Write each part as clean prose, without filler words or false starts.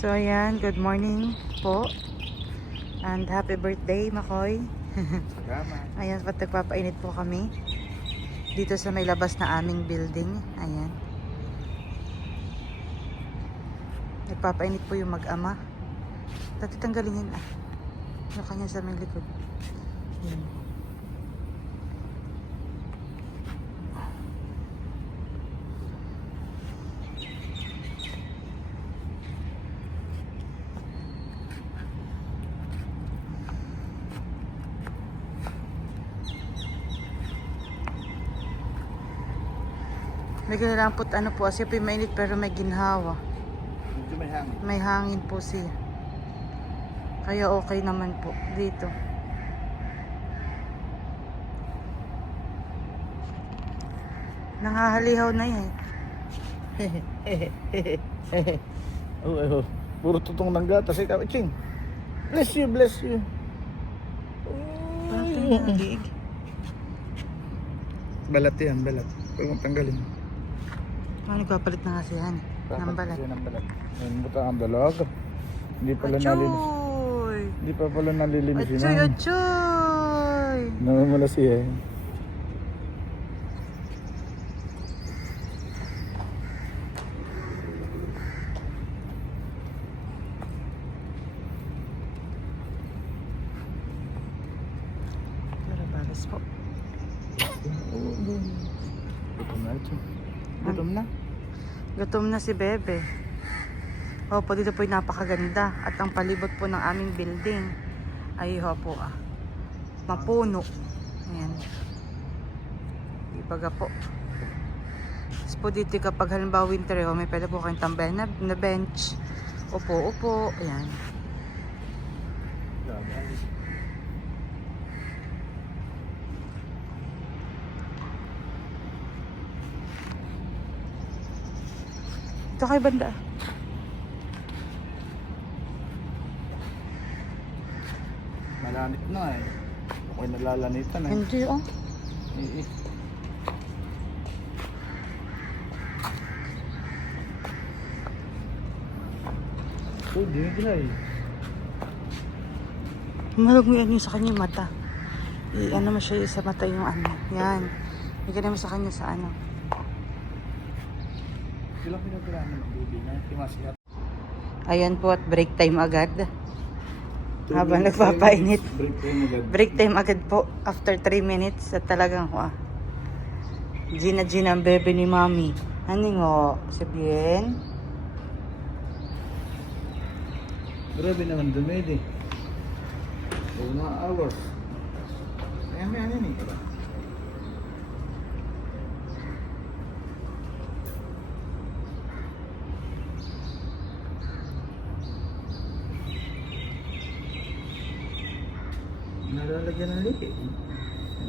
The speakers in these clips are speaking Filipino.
So ayan, good morning po. And happy birthday, Makoy. Salamat. Ayan, pat nagpapainit po kami dito sa may labas na aming building. Ayan. Nagpapainit po yung mag-ama. Tatanggalin yun yung kanya sa may likod. Ayan. May ginalampot po kasi mainit pero may ginhawa. Medyo may hangin. May hangin po siya. Kaya okay naman po dito. Nangahalihaw na yan. Oh. Puro tutong ng gatas. Ikaw, Ching. Bless you, bless you. Bakit naliig? Balat yan, balat. Huwag mong tanggalin. Nagpapalit na kasi yan. Ng balat. Kasi ng balat. Ayun, buta ang dalag. Hindi pala nalinis. Achoy! Hindi pa pala nalilinis yun. Achoy! Achoy! Namamala siya. Baris po. Gutom na ito. Gutom na. Gutom na si Bebe. Opo, dito po yung napakaganda. At ang palibot po ng aming building ay po mapuno. Ayan. Ibaga po. Tapos po dito kapag halimbawa winter may pwede po kayong tambayan na bench. Upo. Ayan. Ito kay banda. Malanit na eh. Ako'y nalalanitan eh. Hindi Eh. Oh, dinigilay. Malog mo yan yung sa kanya yung mata. Ano mo siya sa mata yung Yan. Bigyan mo sa kanya sa Ilang pinagkailangan ng baby na timasikat. Ayan po at break time agad. Habang nagpapainit. Break time agad. Break time agad po. After 3 minutes at talagang Gina ang bebe ni Mami. Ano nga? Sabihin? Grabe naman dumedi. 1 hour. Ayan eh. Nalalagyan ng liki.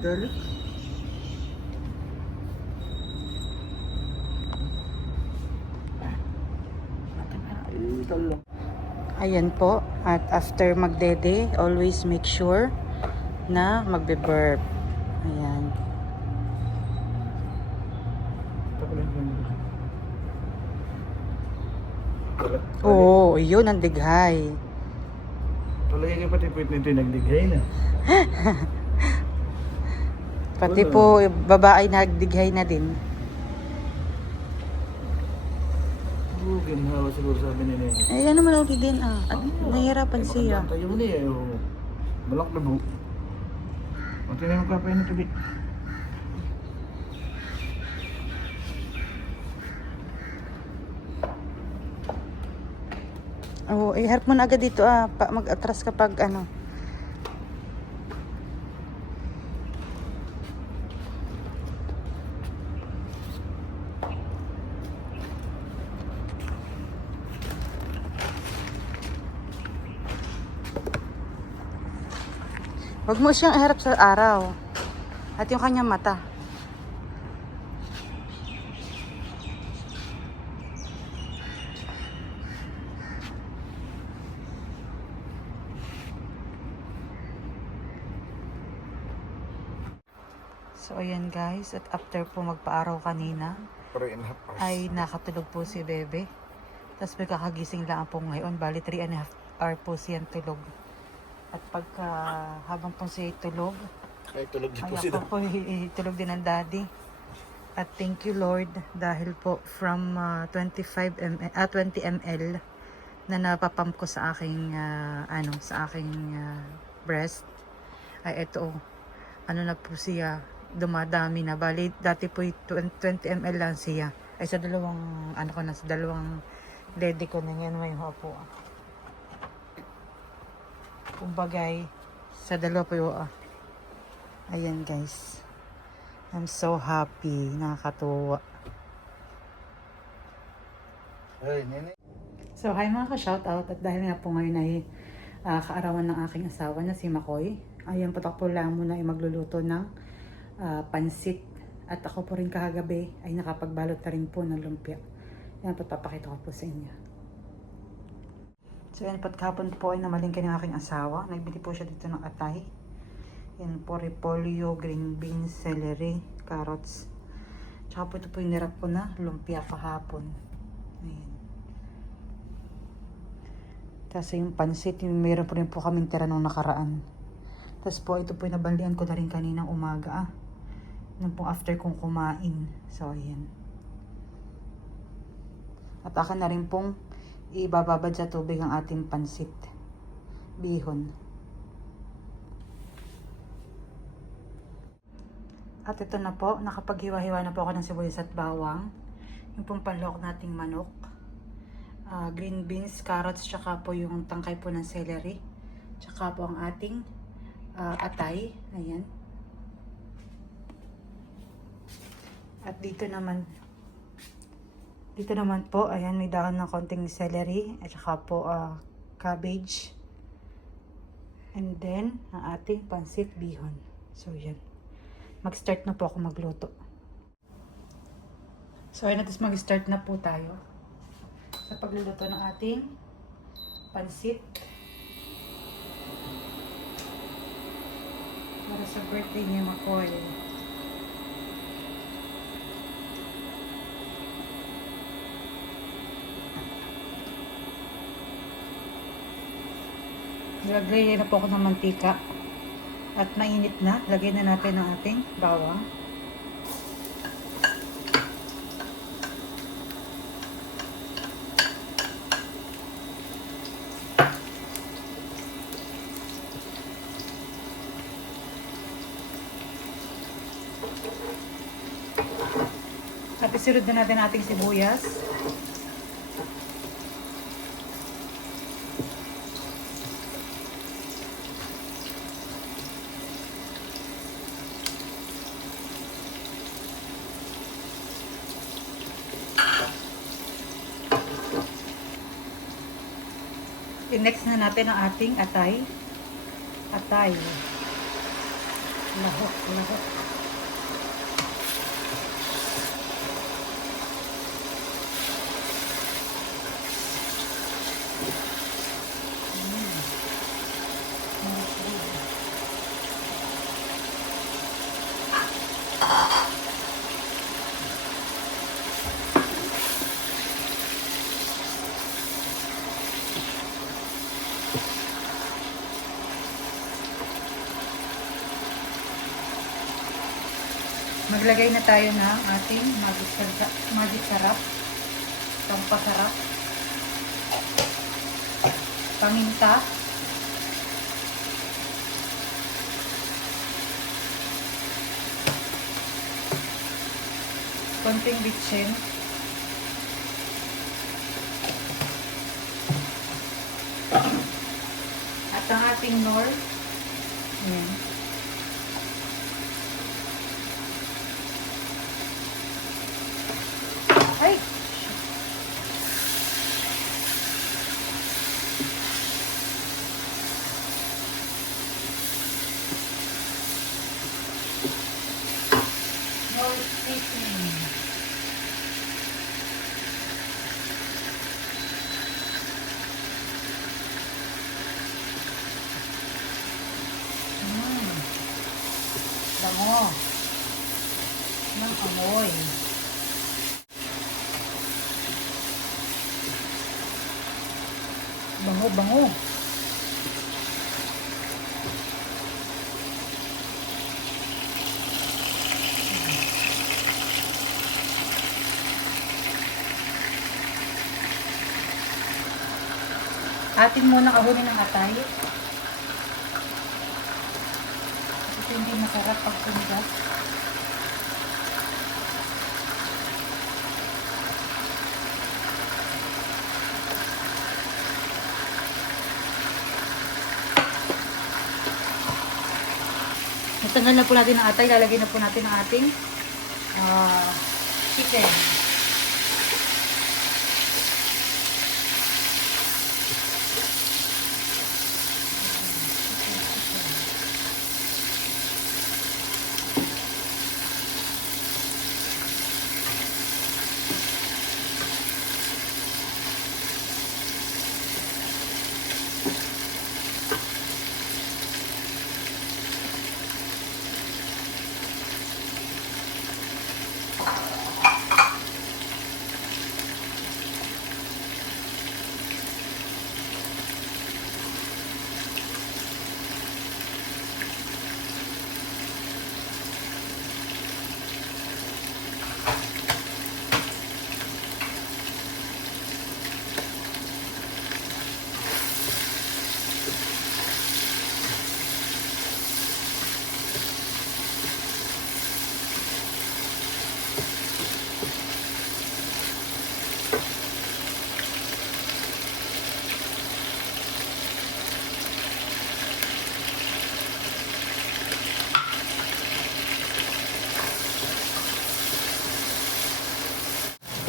Dali. Ayan po. At after magdede, always make sure na magbe-burp. Ayan. Oo, yun ang dighay. Palagi ka pati po ito yung nagdigay na. Pati po, babae nagdighay na din. Ginhawa siguro sabi ni Nene. Ano man okay din At nahihirapan siya. Tayo mo niya malak na bu. Mati na yung kapay na tabi. Oo, harap mo na agad dito mag-atras kapag Huwag mo siyang iharap sa araw. At yung kanyang mata. So ayan guys, at after po magpa-araw kanina, 3.5 hours. ay nakatulog po si Bebe. Tapos may kakagising lang po ngayon. Bali 3.5 hour po siyang tulog. At pagka habang po siya tulog, Ay, tulog din po ay sila. ako po tulog din ng daddy. At thank you Lord dahil po from 20 ml na napapump ko sa aking breast ay ito ano na po siya dumadami na. Bali dati po 20 ml lang siya. Ay sa dalawang sa dalawang lady ko na yan may po. Kumbagay sa dalawa po ayan guys. I'm so happy. Nakakatuwa. Ay, nene. So, hi mga ka-shoutout. At dahil nga po ngayon ay kaarawan ng aking asawa na si Makoy. Ayan po ako lang muna ay magluluto ng pansit. At ako po rin kahagabi ay nakapagbalot na rin po ng lumpia. Yan po papakita ko po sa inyo. So, yan po kahapon po ay namalingkin ng aking asawa. Nagbili po siya dito ng atay. Yan po, repolyo, green beans, celery, carrots. Tsaka po ito po yung nirap ko na lumpia kahapon. Ayan. Tapos yung pansit, yung meron po rin po kaming tira nung nakaraan. Tapos po ito po yung nabanlian ko na rin kaninang umaga. Nung po after kong kumain. So ayan. At akin na rin pong ibababad sa tubig ang ating pansit. Bihon. At ito na po, nakapaghiwa-hiwa na po ako ng sibuyas at bawang. Yung pong panlok nating manok. Green beans, carrots, tsaka po yung tangkay po ng celery. Tsaka po ang ating atay. Ayan. At dito naman po, ayan, may dahon ng konting celery. At tsaka po cabbage. And then, ang ating pansit bihon. So, yan. Mag-start na po ako magluto. So, ayun, tapos mag-start na po tayo sa pagluluto ng ating pansit. Para sa birthday niya, Makoy. Nilagay na po ako ng mantika. At mainit na, lagyan na natin ang ating bawang. At isunod na natin ang ating sibuyas. I-next na natin ang ating atay. Atay. Lahok, lahok. Maglagay na tayo ng ating magic sarap, pampasarap, paminta, konting bitsin, at ang ating nor. Ayan. Ay! No seasoning. Bango. Ng amoy. Bango, bango. Atin muna kahunin ng atay. Kasi hindi masarap pag tumigas. Natanggal na po natin ang atay. Lalagyan na po natin ang ating chicken.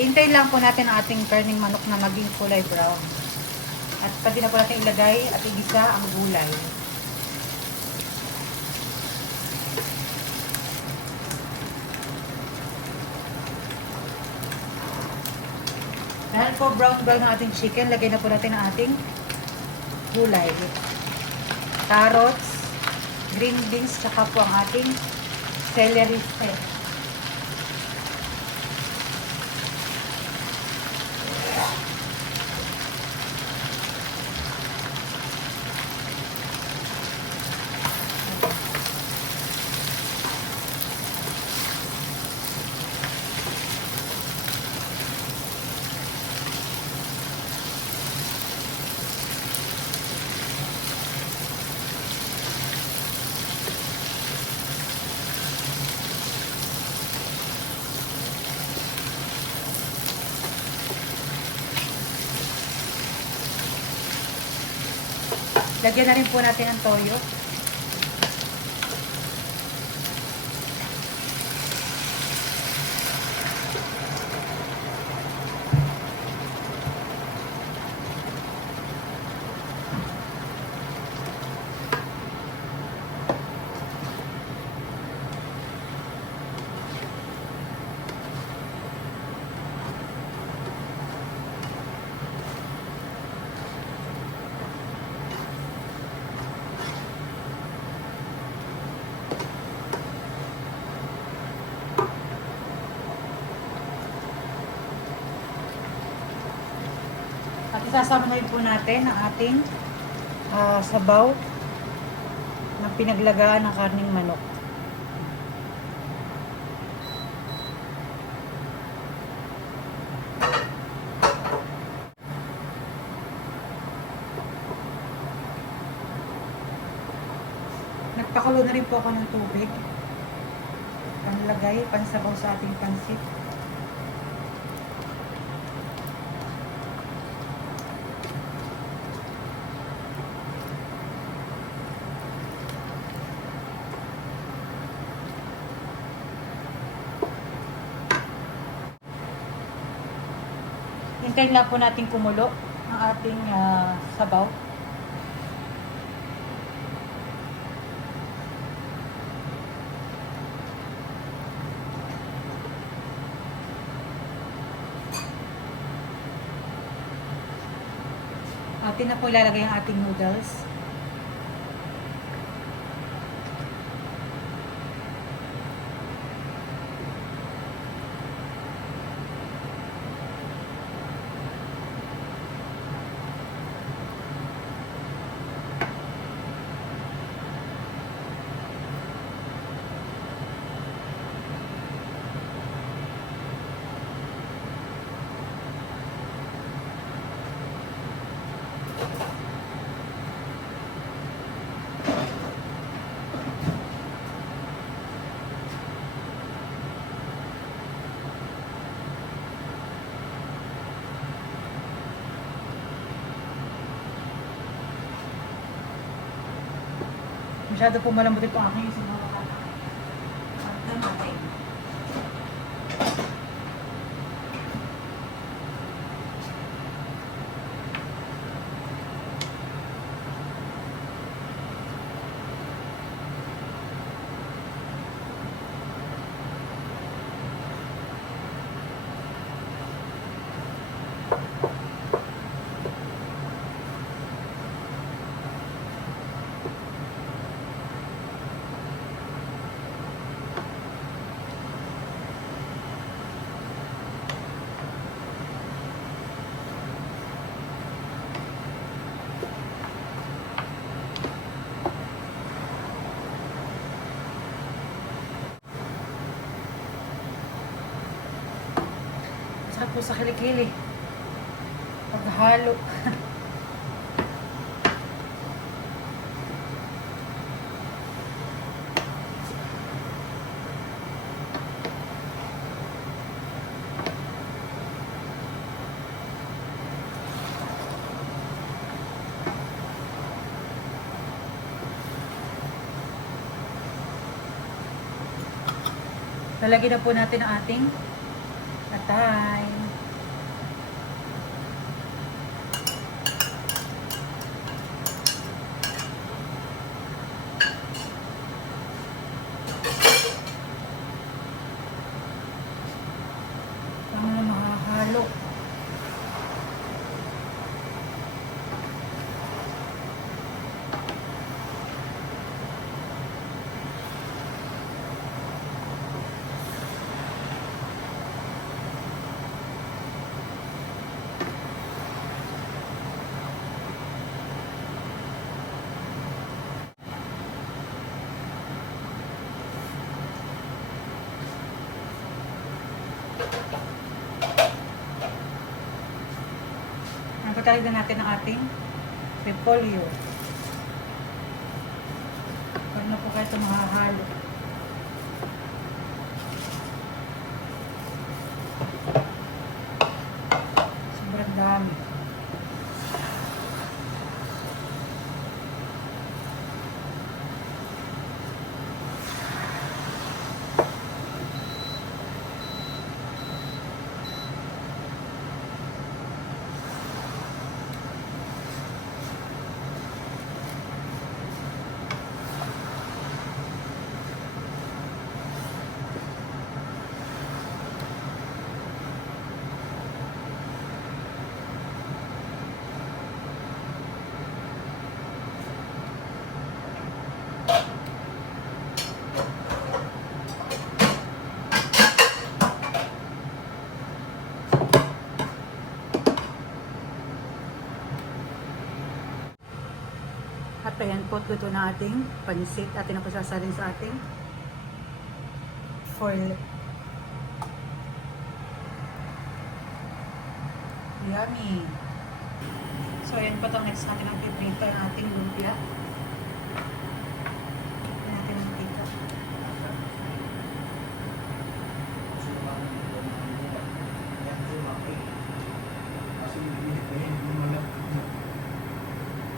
Hintayin lang po natin ang ating karning manok na maging kulay brown. At pwede na po natin ilagay at igisa ang gulay. Dahil po brown ang ating chicken, lagay na po natin ang ating gulay. Carrots, green beans, tsaka po ang ating celery stem. Lagyan na rin po natin ang toyo. At isasama na rin po natin ang ating sabaw na pinaglagaan ng karning manok. Nagpakulo na rin po ako ng tubig. Panlagay, pansabaw sa ating pansit. Hintayin lang po natin kumulo ang ating sabaw. Atin na po ilalagay ang ating noodles. Masyado po malambot itong aking sinukat. Natin. Masarap po sa kilikili. Paghalo. Lalagyan na po natin ang ating atay. Tama na mahahalo. Napatahid na natin ang ating repolyo. Huwag na po kayo ito mahahalo. Sobrang dami. At ayan po, luto na ating pansit. Atin na po sasalin sa ating foil. Yummy! So ayan po itong next natin ang piprito ang ating lumpia. Ayan natin ang pita.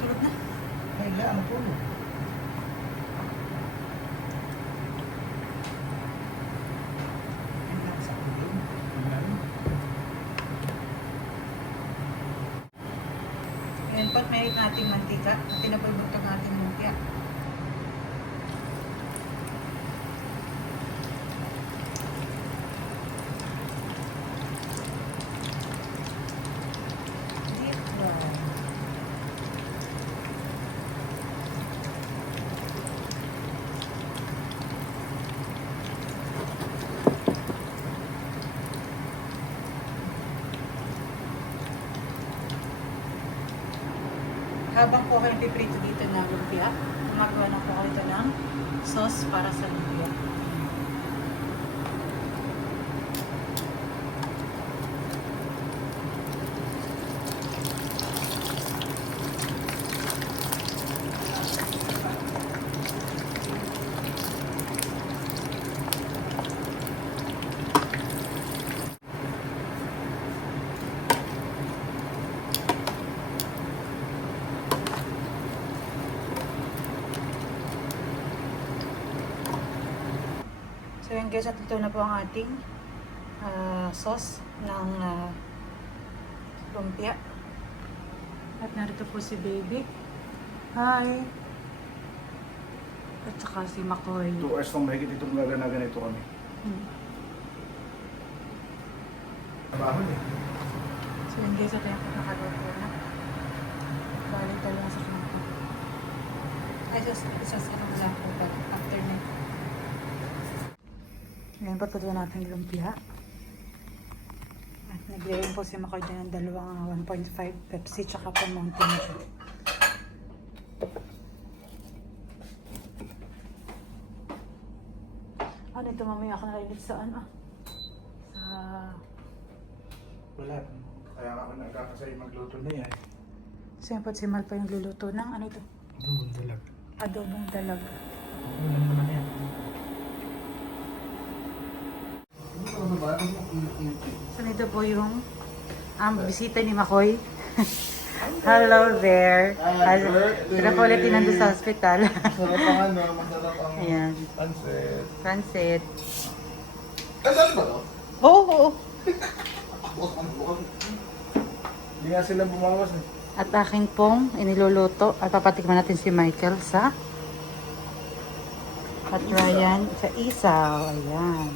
Tulog na. Ay, ano po? Ayan po, may ating mantika. At tinapulbog ang ating lumpia. Deep fry. Habang po kayo piprito dito na lumpia, gumagawa na po kayo ito ng sauce para sa lumpia. So yan guys, at ito na po ang ating sauce ng lumpia. At narito po si baby. Hi! At saka si Makoy. 2 hours nang mahigit itong ganito kami. Trabaho eh. So yun guys, ito yung nakagawa na. Balik lang sa kanto. Ay, isa sa kanto lang po pag after na. Ngayon patutuwa natin yung lumpia. At nag-iwan po si Makoy dyan ng dalawang 1.5 Pepsi tsaka po Mountain Dew. Ano ito mamaya ako narinig saan sa... Wala. Kaya ako nagkakasay magluto na yan. Siyempre si Mal pa yung luluto ng ano ito? Adobong dalag. Adobong dalag. Wala naman yan. So nito po yung bisita ni Makoy. Hello there. Sila po ulit nandun sa hospital. Masarap ang ano, masarap ang Ayan. pancit. Francis. Kasal ba to? Oo. Hindi nga sila bumawas eh. At akin pong iniluluto at papatikman natin si Michael sa at Ryan sa isaw. Ayan.